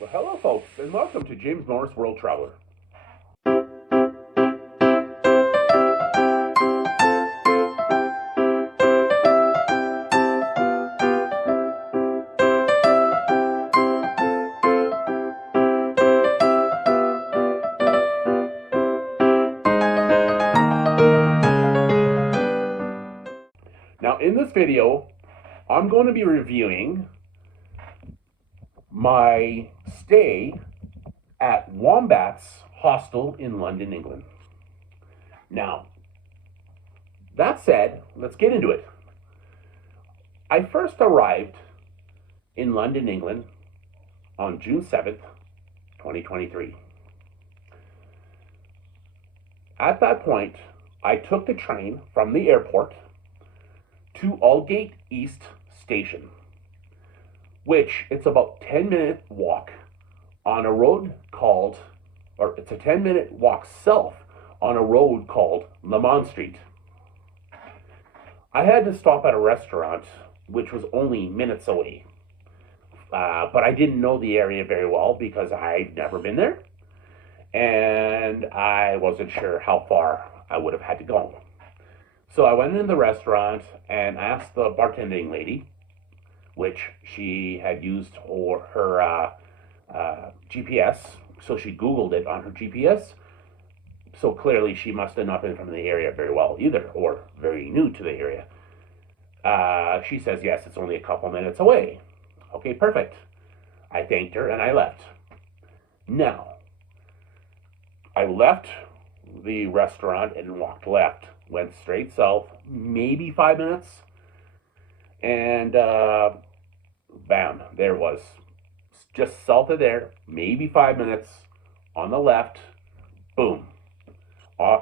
Well, hello, folks, and welcome to James Morris World Traveler. Now, in this video, I'm going to be reviewing my stay at Wombats Hostel in London, England. Now, that said, let's get into it. I first arrived in London, England on June 7th, 2023. At that point, I took the train from the airport to Aldgate East Station, which it's about 10-minute walk on a road called, or it's a 10-minute walk south on a road called Lemon Street. I had to stop at a restaurant which was only minutes away, but I didn't know the area very well because I'd never been there, and I wasn't sure how far I would have had to go. So I went into the restaurant and asked the bartending lady, which she had used for her GPS, so she Googled it on her GPS. So clearly she must have not been from the area very well either, or very new to the area. She says, yes, it's only a couple minutes away. Okay, perfect. I thanked her and I left. Now, I left the restaurant and walked left, went straight south, maybe 5 minutes, and bam, there it was. Just south of there, maybe 5 minutes, on the left, boom,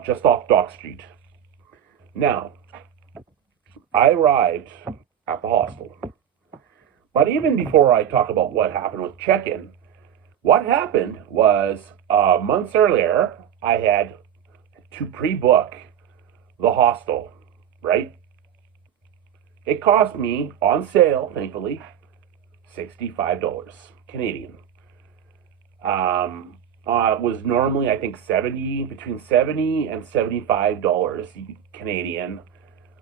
just off Dock Street. Now, I arrived at the hostel. But even before I talk about what happened with check-in, what happened was months earlier, I had to pre-book the hostel, right? It cost me, on sale, thankfully, $65 Canadian. Was normally, I think, between $70 and $75 Canadian,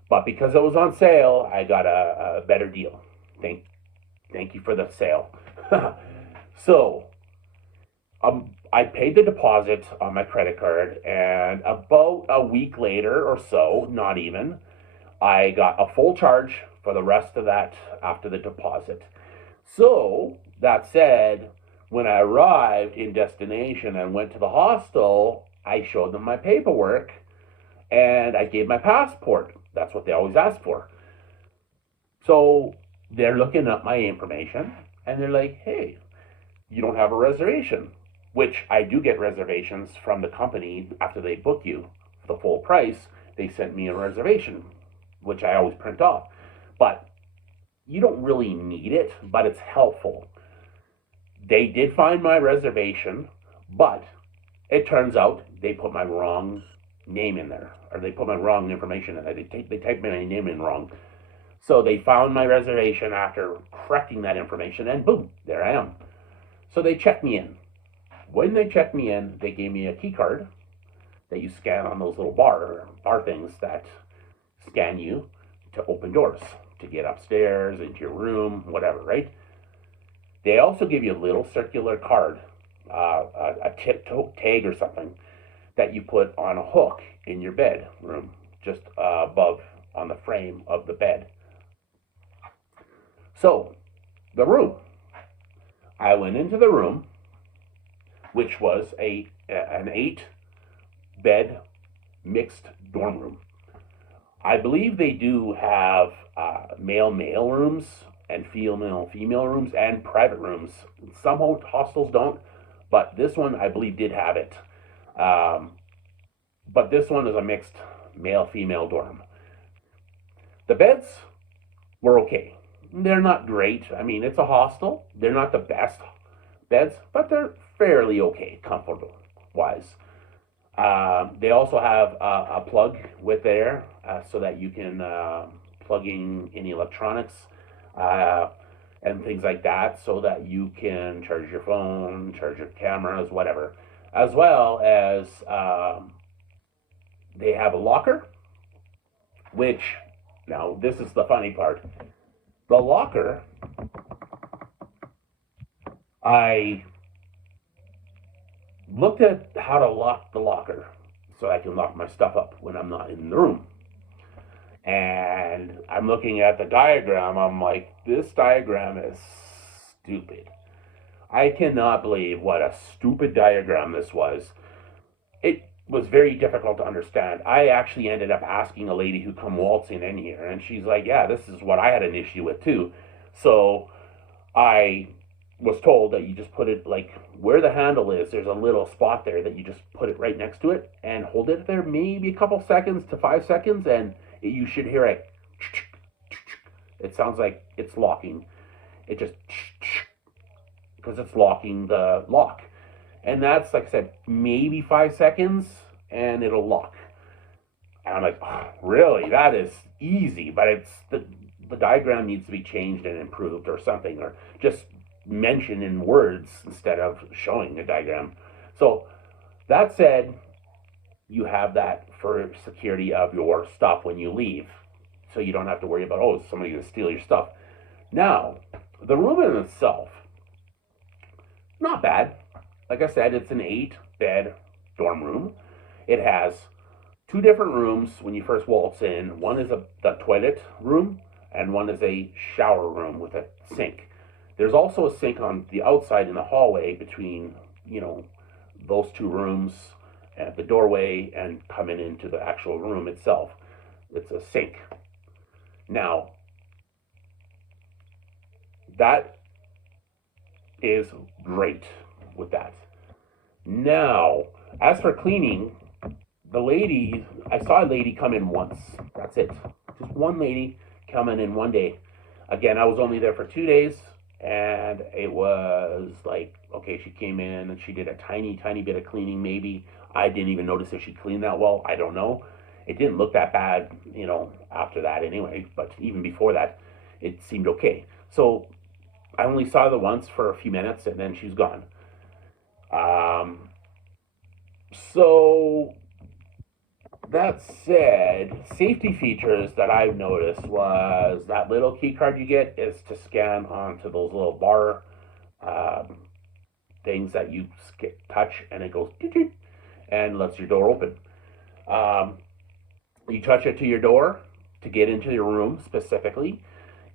but because it was on sale, I got a better deal. Thank you for the sale. So, I paid the deposit on my credit card, and about a week later or so, not even, I got a full charge for the rest of that after the deposit. So, that said, when I arrived in destination and went to the hostel, I showed them my paperwork and I gave my passport. That's what they always ask for. So, they're looking up my information and they're like, hey, you don't have a reservation. Which I do get reservations from the company after they book you for the full price. They sent me a reservation, which I always print off. But you don't really need it, but it's helpful. They did find my reservation, but it turns out they put my wrong name in there, or they put my wrong information in there. They typed my name in wrong. So they found my reservation after correcting that information, and boom, there I am. So they checked me in. When they checked me in, they gave me a key card that you scan on those little bar things that scan you to open doors, to get upstairs, into your room, whatever, right? They also give you a little circular card, a tag or something, that you put on a hook in your bedroom, just above on the frame of the bed. So, the room. I went into the room, which was an 8-bed mixed dorm room. I believe they do have male rooms and female rooms and private rooms. Some hostels don't, but this one I believe did have it. But this one is a mixed male-female dorm. The beds were okay. They're not great. I mean, it's a hostel. They're not the best beds, but they're fairly okay, comfortable-wise. They also have a plug with there so that you can plug in any electronics. and things like that, so that you can charge your phone, charge your cameras, whatever. As well as they have a locker, which, now this is the funny part. The locker, I looked at how to lock the locker so I can lock my stuff up when I'm not in the room. And I'm looking at the diagram. I'm like, this diagram is stupid. I cannot believe what a stupid diagram this was. It was very difficult to understand. I actually ended up asking a lady who come waltzing in here, and she's like, yeah, this is what I had an issue with too. So I was told that you just put it like where the handle is, there's a little spot there that you just put it right next to it and hold it there maybe a couple seconds to 5 seconds, and you should hear it. It sounds like it's locking. It just, because it's locking the lock. And that's, like I said, maybe 5 seconds and it'll lock. And I'm like, oh, really? That is easy, but it's the diagram needs to be changed and improved or something, or just mentioned in words instead of showing a diagram. So that said, you have that for security of your stuff when you leave, so you don't have to worry about, oh, is somebody going to steal your stuff. Now, the room in itself, not bad. Like I said, it's an 8-bed dorm room. It has 2 different rooms when you first waltz in. One is the toilet room, and one is a shower room with a sink. There's also a sink on the outside in the hallway between, those 2 rooms at the doorway and coming into the actual room itself. It's a sink. Now, that is great with that. Now, as for cleaning, I saw a lady come in once. That's it. Just one lady coming in one day. Again, I was only there for 2 days, and it was like, okay, she came in and she did a tiny, tiny bit of cleaning maybe. I didn't even notice if she cleaned that well. I don't know. It didn't look that bad, after that anyway, but even before that, it seemed okay. So I only saw her once for a few minutes, and then she's gone. So that said, safety features that I've noticed was that little key card you get is to scan onto those little bar things that you touch, and it goes and lets your door open. You touch it to your door to get into your room specifically.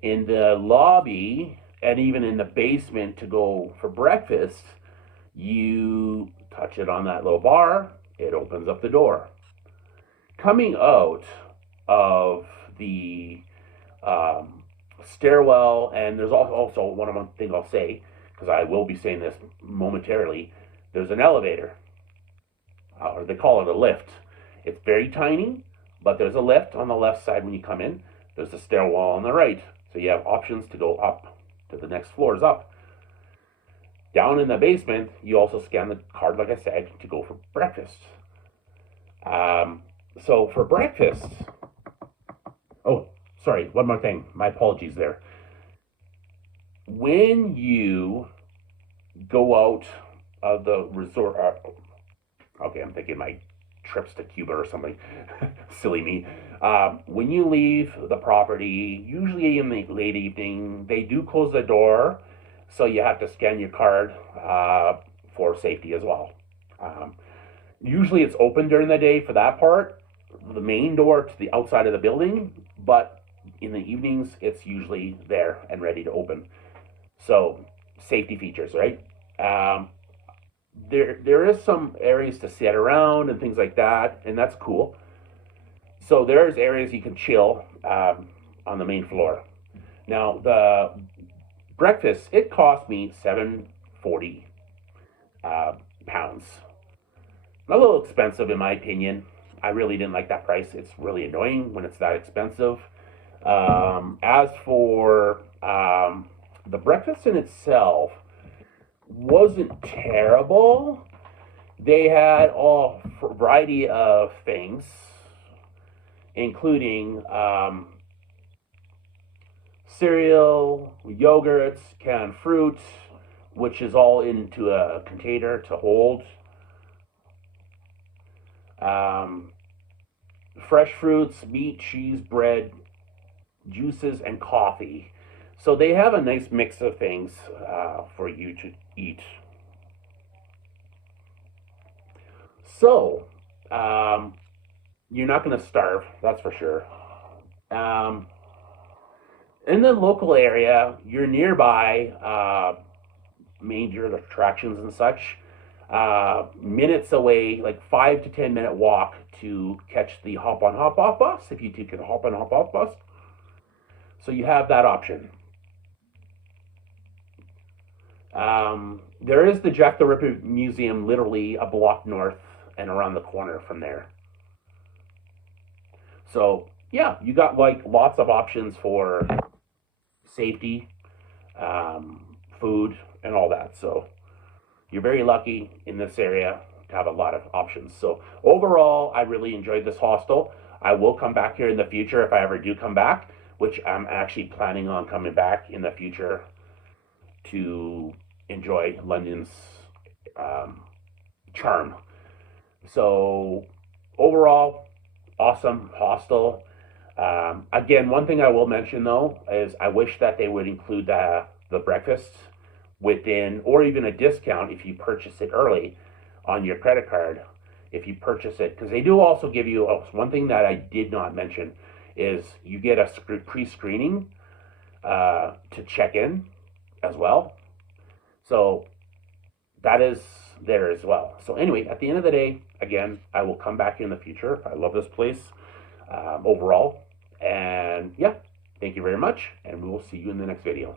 In the lobby and even in the basement to go for breakfast, you touch it on that little bar, it opens up the door. Coming out of the stairwell, and there's also one more thing I'll say, because I will be saying this momentarily, there's an elevator, or they call it a lift. It's very tiny, but there's a lift on the left side when you come in. There's a stairwell on the right, so you have options to go up to the next floors up. Down in the basement, you also scan the card, like I said, to go for breakfast. So for breakfast, oh, sorry, one more thing. My apologies there. When you go out of the resort, okay, I'm thinking my trips to Cuba or something. Silly me. When you leave the property, usually in the late evening, they do close the door, so you have to scan your card for safety as well. Usually it's open during the day for that part, the main door to the outside of the building, but in the evenings it's usually there and ready to open. So safety features, right? There is some areas to sit around and things like that, and that's cool. So there's areas you can chill on the main floor. Now the breakfast, it cost me £7.40 pounds. A little expensive in my opinion. I really didn't like that price. It's really annoying when it's that expensive. As for the breakfast in itself, wasn't terrible. They had a variety of things, including cereal, yogurts, canned fruit, which is all into a container to hold. Um, Fresh fruits, meat, cheese, bread, juices, and coffee. So they have a nice mix of things for you to eat. So you're not going to starve, that's for sure. Um, in the local area, you're nearby major attractions and such. Minutes away, like 5 to 10 minute walk to catch the hop on hop off bus if you take a hop on hop off bus. So you have that option. There is the Jack the Ripper Museum literally a block north and around the corner from there. So yeah, you got like lots of options for safety, food, and all that. So you're very lucky in this area to have a lot of options. So overall, I really enjoyed this hostel. I will come back here in the future if I ever do come back, which I'm actually planning on coming back in the future to enjoy London's um, charm. So overall, awesome hostel. Again, one thing I will mention though is I wish that they would include the breakfast within, or even a discount if you purchase it early on your credit card. If you purchase it, because they do also give you one thing that I did not mention is you get a pre-screening to check in as well. So that is there as well. So anyway, at the end of the day, again, I will come back in the future. I love this place overall. And yeah, thank you very much, and we will see you in the next video.